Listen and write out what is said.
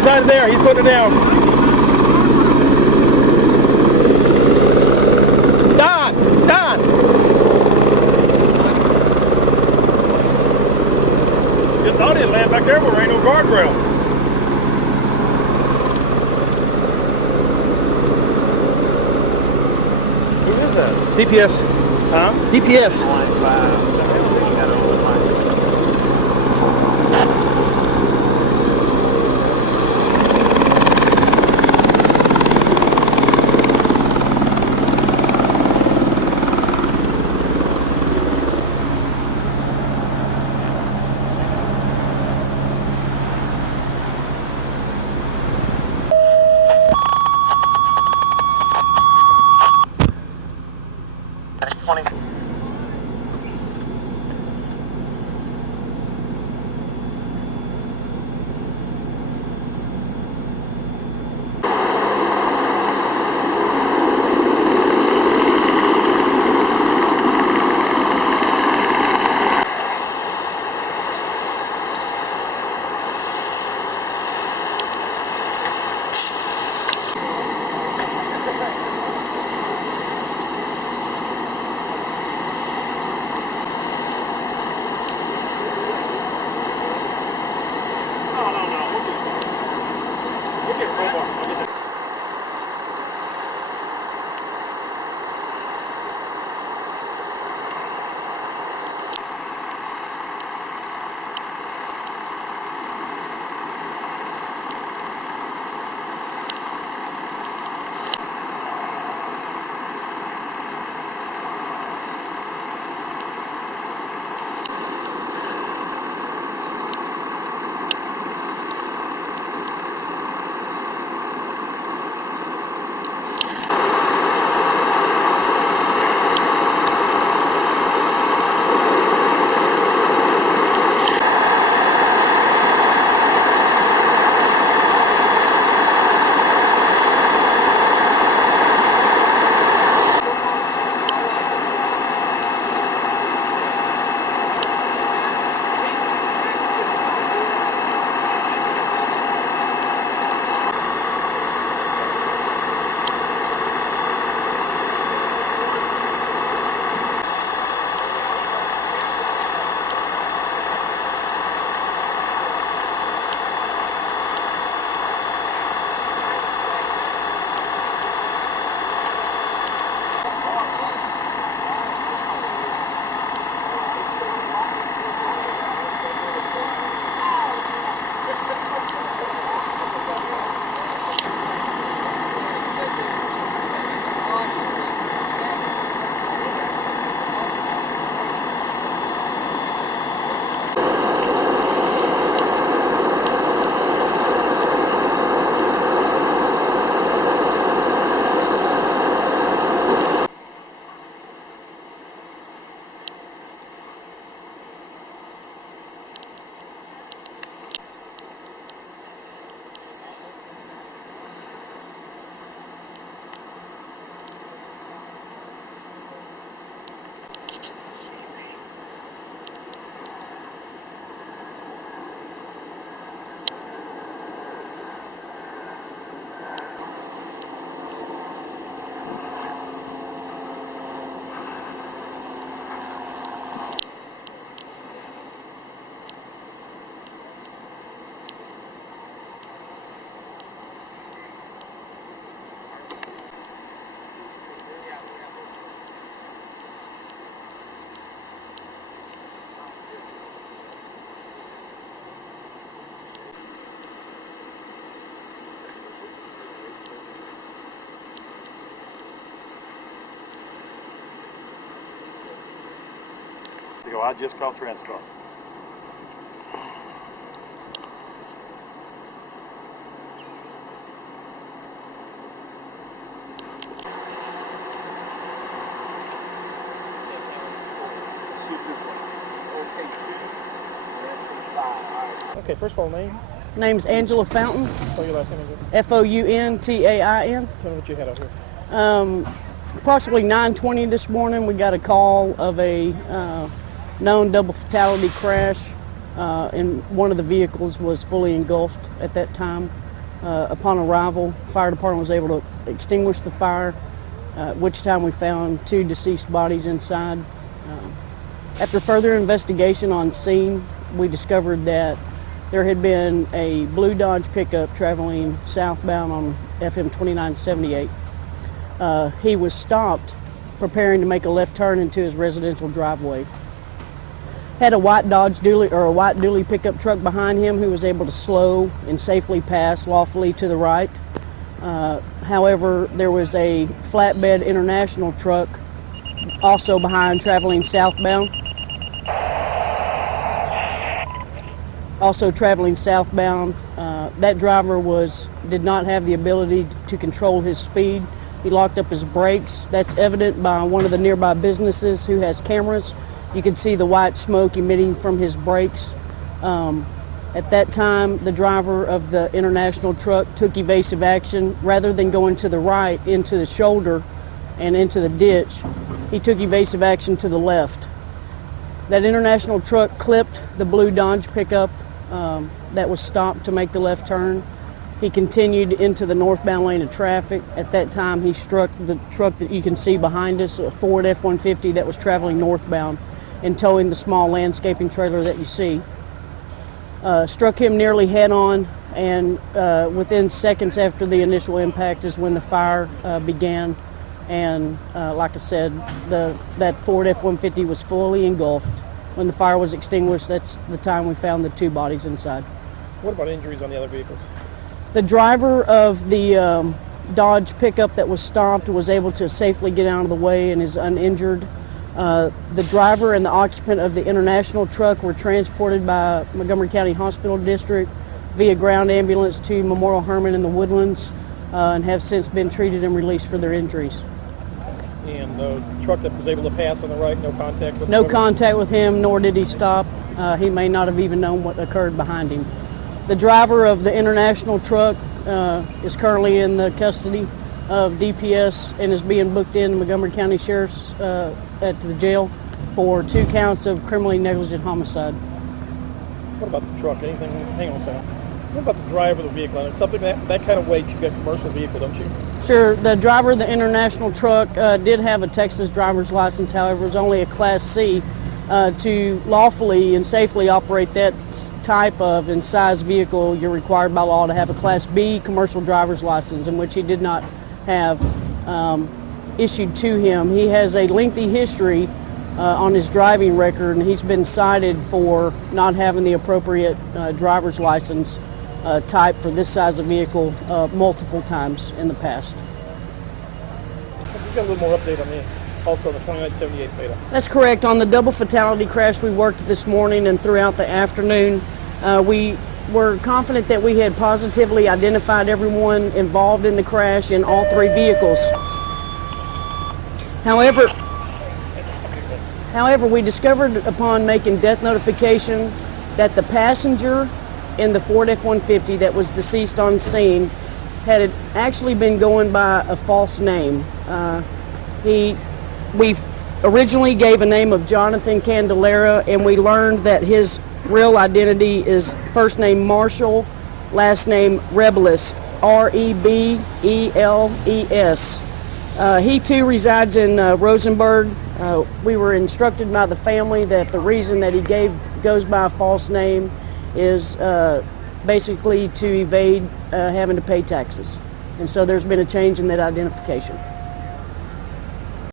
Sign's there. He's putting it down. Don! Just thought he'd land back there, but there ain't no guardrail. Who is that? DPS. Huh? DPS. I just called Transtar. Okay, first of all, name? Name's Angela Fountain. Spell your last name again. Fountain. Tell me what you had out here. Approximately 9:20 this morning, we got a call of a known double fatality crash, and one of the vehicles was fully engulfed at that time. Upon arrival, fire department was able to extinguish the fire, at which time we found 2 deceased bodies inside. After further investigation on scene, we discovered that there had been a blue Dodge pickup traveling southbound on FM2978. He was stopped preparing to make a left turn into his residential driveway. Had a white Dodge Dually or a white Dually pickup truck behind him who was able to slow and safely pass lawfully to the right. However, there was a flatbed international truck also behind traveling southbound. Also traveling southbound, that driver did not have the ability to control his speed. He locked up his brakes. That's evident by one of the nearby businesses who has cameras. You can see the white smoke emitting from his brakes. At that time, the driver of the international truck took evasive action. Rather than going to the right into the shoulder and into the ditch, he took evasive action to the left. That international truck clipped the blue Dodge pickup that was stopped to make the left turn. He continued into the northbound lane of traffic. At that time, he struck the truck that you can see behind us, a Ford F-150 that was traveling northbound and towing the small landscaping trailer that you see. Struck him nearly head-on, and within seconds after the initial impact is when the fire began. And like I said, that Ford F-150 was fully engulfed. When the fire was extinguished, that's the time we found the 2 bodies inside. What about injuries on the other vehicles? The driver of the Dodge pickup that was stopped was able to safely get out of the way and is uninjured. The driver and the occupant of the international truck were transported by Montgomery County Hospital District via ground ambulance to Memorial Hermann in the Woodlands and have since been treated and released for their injuries. And the truck that was able to pass on the right, no contact with him? No contact with him, nor did he stop. He may not have even known what occurred behind him. The driver of the international truck is currently in the custody of DPS and is being booked in Montgomery County Sheriff's at the jail for 2 counts of criminally negligent homicide. What about the truck? Anything? Hang on a second. What about the driver of the vehicle? It's something that kind of weight, you've got a commercial vehicle, don't you? Sure. The driver of the international truck did have a Texas driver's license. However, it was only a Class C. To lawfully and safely operate that type of and size vehicle, you're required by law to have a Class B commercial driver's license, in which he did not have issued to him. He has a lengthy history on his driving record, and he's been cited for not having the appropriate driver's license type for this size of vehicle multiple times in the past. We've got a little more update on the also the 2978 fatal. That's correct. On the double fatality crash we worked this morning and throughout the afternoon, we were confident that we had positively identified everyone involved in the crash in all 3 vehicles. However, we discovered upon making death notification that the passenger in the Ford F-150 that was deceased on scene had actually been going by a false name. We originally gave a name of Jonathan Candelera, and we learned that his real identity is first name Marshall, last name Rebeles, R-E-B-E-L-E-S. He too resides in Rosenberg. We were instructed by the family that the reason that he goes by a false name is basically to evade having to pay taxes. And so there's been a change in that identification.